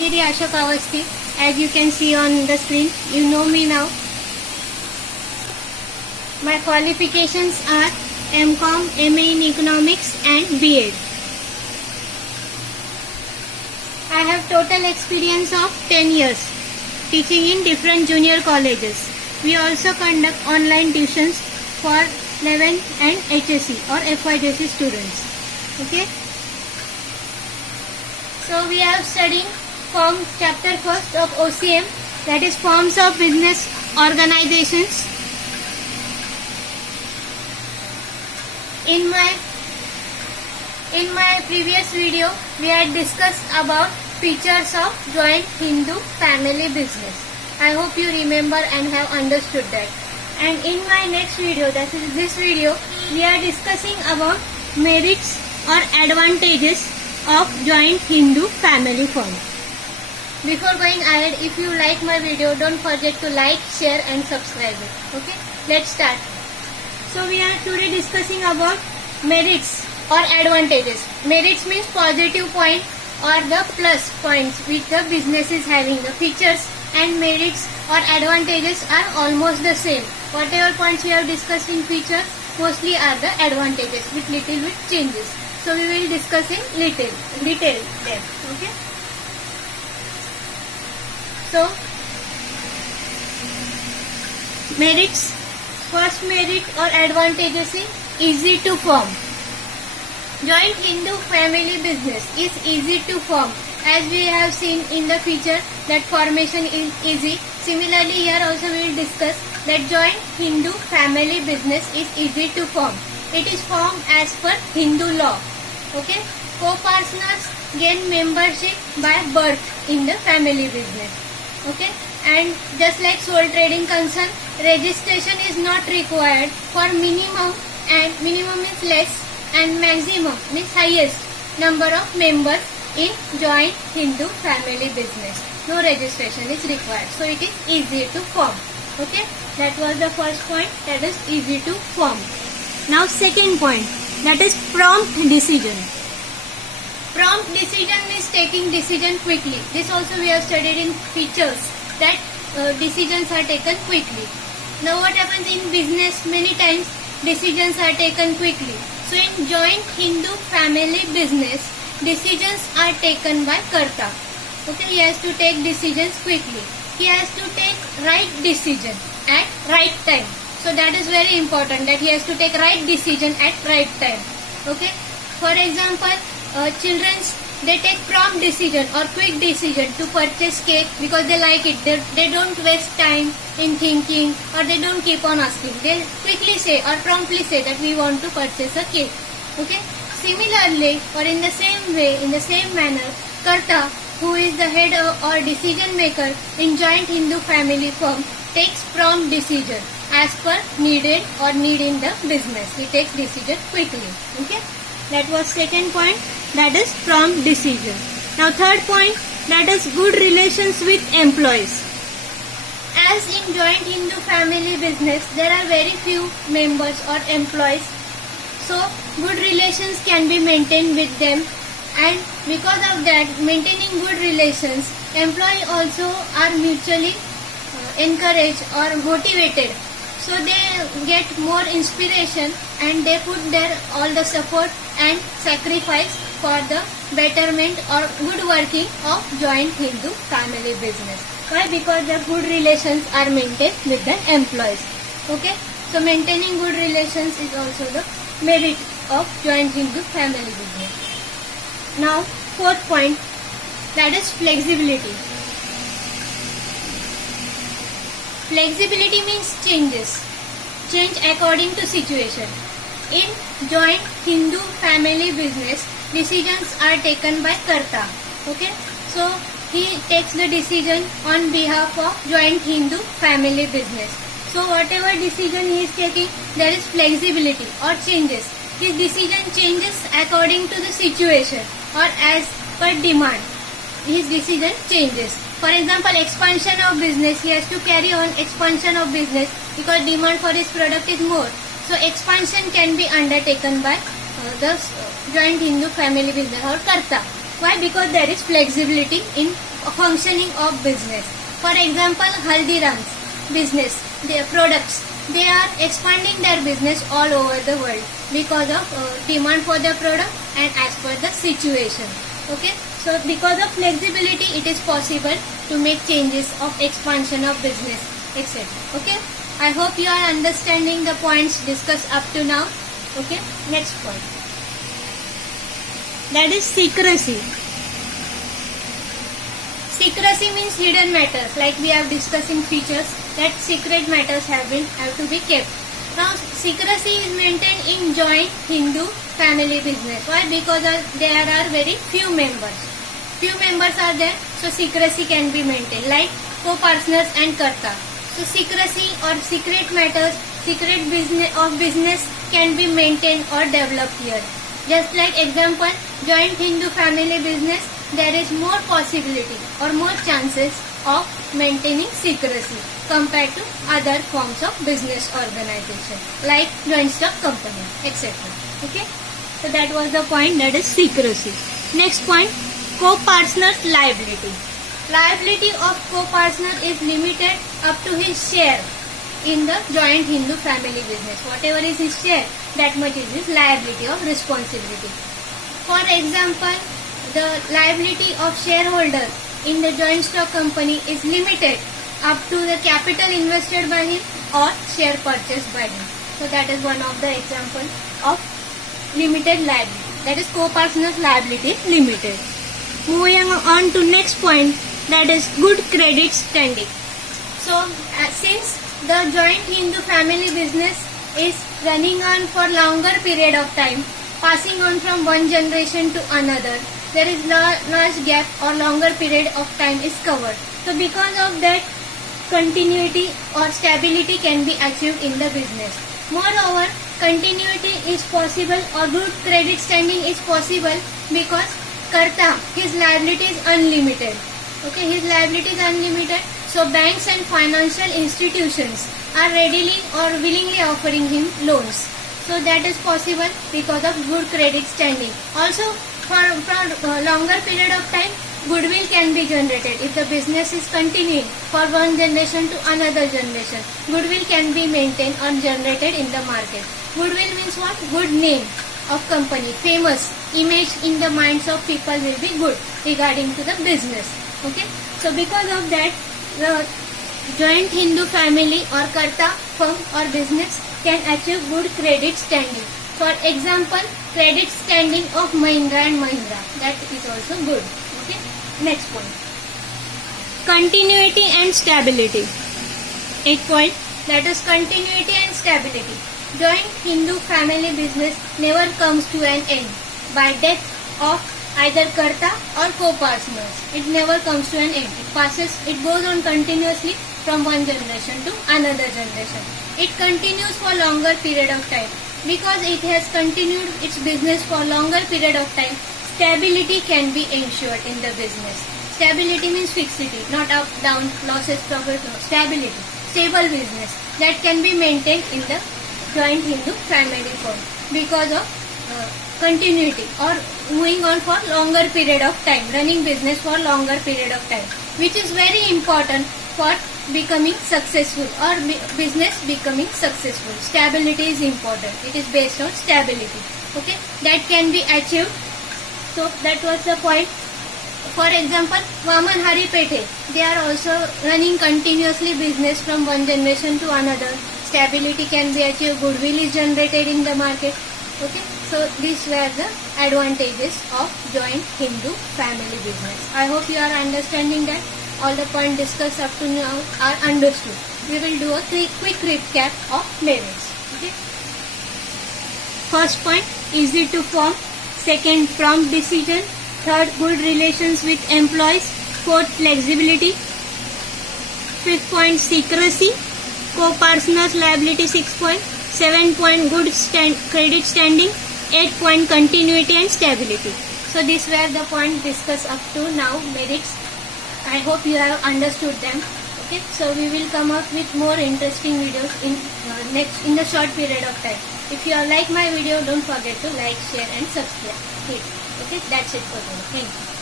Singiri Ashok Awasthi. As you can see on the screen, you know me now. My qualifications are MCom, MA in Economics and B.Ed. I have total experience of 10 years teaching in different junior colleges. We also conduct online tuitions for 11th and HSC or FYJC students. Okay. So we have studied from chapter first of OCM, that is Forms of Business Organizations. In my previous video, we had discussed about features of joint Hindu family business. I hope you remember and have understood that. And in my next video, that is this video, we are discussing about merits or advantages of joint Hindu family firm. Before going ahead, if you like my video, don't forget to like, share and subscribe it. Okay, let's start. So we are today discussing about merits or advantages. Merits means positive point or the plus points which the business is having. The features and merits or advantages are almost the same. Whatever points we have discussed in features mostly are the advantages with little bit changes. So we will discuss in detail them. Okay. So merits. First merit or advantages is easy to form. Joint Hindu family business is easy to form. As we have seen in the feature that formation is easy. Similarly, here also we will discuss that joint Hindu family business is easy to form. It is formed as per Hindu law. Okay. Co-partners gain membership by birth in the family business. Okay. And just like sole trading concern, registration is not required for minimum, and minimum is less and maximum means highest number of members in joint Hindu family business. No registration is required. So it is easy to form. Okay, that was the first point, that is easy to form. Now second point, that is prompt decision. Prompt decision means taking decision quickly. This also we have studied in features, that decisions are taken quickly. Now what happens in business, many times decisions are taken quickly. So in joint Hindu family business, decisions are taken by Karta. Okay, he has to take decisions quickly. He has to take right decision at right time. So that is very important, that he has to take right decision at right time. Okay. For example, children's, they take prompt decision or quick decision to purchase cake because they like it. They don't waste time in thinking, or they don't keep on asking. They quickly say or promptly say that we want to purchase a cake. Okay. Similarly, or in the same way, in the same manner, Karta, who is the head or decision maker in joint Hindu family firm, takes prompt decision as per needed or need in the business. He takes decision quickly. Okay. That was second point, that is prompt decision. Now third point, that is good relations with employees. As in joint Hindu family business, there are very few members or employees. So good relations can be maintained with them, and because of that, maintaining good relations, employees also are mutually encouraged or motivated. So they get more inspiration and they put their all the support and sacrifice for the betterment or good working of joint Hindu family business. Why? Because the good relations are maintained with the employees. Okay. So maintaining good relations is also the merit of joint Hindu family business. Now fourth point, that is flexibility. Flexibility means change according to situation. In joint Hindu family business, decisions are taken by Karta. Okay, so he takes the decision on behalf of joint Hindu family business. So whatever decision he is taking, there is flexibility or changes. His decision changes according to the situation or as per demand. His decision changes. For example, expansion of business, he has to carry on expansion of business because demand for his product is more. So expansion can be undertaken by the joint Hindu family business or Karta. Why? Because there is flexibility in functioning of business. For example, Haldiram's business, their products, they are expanding their business all over the world because of demand for the product and as per the situation. Okay, so because of flexibility, it is possible to make changes of expansion of business, etc. Okay, I hope you are understanding the points discussed up to now. Okay, next point, that is secrecy. Secrecy means hidden matters, like we have discussing features that secret matters have to be kept. Now, secrecy is maintained in joint Hindu family business. Why? Because there are very few members. Few members are there, so secrecy can be maintained, like co-partners and karta. So secrecy or secret matters, secret business can be maintained or developed here. Just like example, joint Hindu family business, there is more possibility or more chances of maintaining secrecy compared to other forms of business organization like joint stock company, etc. Okay, so that was the point, that is secrecy. Next point, co-partner liability. Liability of co-partner is limited up to his share in the joint Hindu family business. Whatever is his share, that much is his liability or responsibility. For example, the liability of shareholder in the joint stock company is limited up to the capital invested by him or share purchased by him. So that is one of the example of limited liability. That is co-partner's liability is limited. Moving on to next point, that is good credit standing. So since the joint Hindu family business is running on for longer period of time, passing on from one generation to another, there is large gap or longer period of time is covered. So because of that, continuity or stability can be achieved in the business. Moreover, continuity is possible or good credit standing is possible because karta, his liability is unlimited. Okay, his liability is unlimited. So banks and financial institutions are readily or willingly offering him loans. So that is possible because of good credit standing. Also, for longer period of time, goodwill can be generated. If the business is continuing for one generation to another generation, goodwill can be maintained or generated in the market. Goodwill means what? Good name of company, famous image in the minds of people will be good regarding to the business. Okay, so because of that, the joint Hindu family or karta firm or business can achieve good credit standing. For example, credit standing of Mahindra and Mahindra, that is also good. Okay, next point, continuity and stability. 8 point, that is continuity and stability. Joint Hindu family business never comes to an end by death of either karta or co-partners. It never comes to an end. It goes on continuously from one generation to another generation. It continues for longer period of time. Because it has continued its business for longer period of time, stability can be ensured in the business. Stability means fixity, not up, down, losses, profit, no. Stability, stable business that can be maintained in the joint Hindu family firm because of continuity or moving on for longer period of time, running business for longer period of time, which is very important for becoming successful or business becoming successful. Stability is important. It is based on stability. Okay, that can be achieved. So that was the point. For example, Vaman Hari Pethe, they are also running continuously business from one generation to another. Stability can be achieved. Goodwill is generated in the market. Okay, so these were the advantages of joint Hindu family business. I hope you are understanding that. All the points discussed up to now are understood. We will do a quick recap of merits. Okay. First point, easy to form. Second, prompt decision. Third, good relations with employees. Fourth, flexibility. Fifth point, secrecy. Co-partners liability. 6 point. 7 point, good credit standing. 8 point, continuity and stability. So these were the points discussed up to now, merits. I hope you have understood them. Okay, so we will come up with more interesting videos in the short period of time. If you like my video, don't forget to like, share and subscribe. Okay. Okay, that's it for today. Thank you.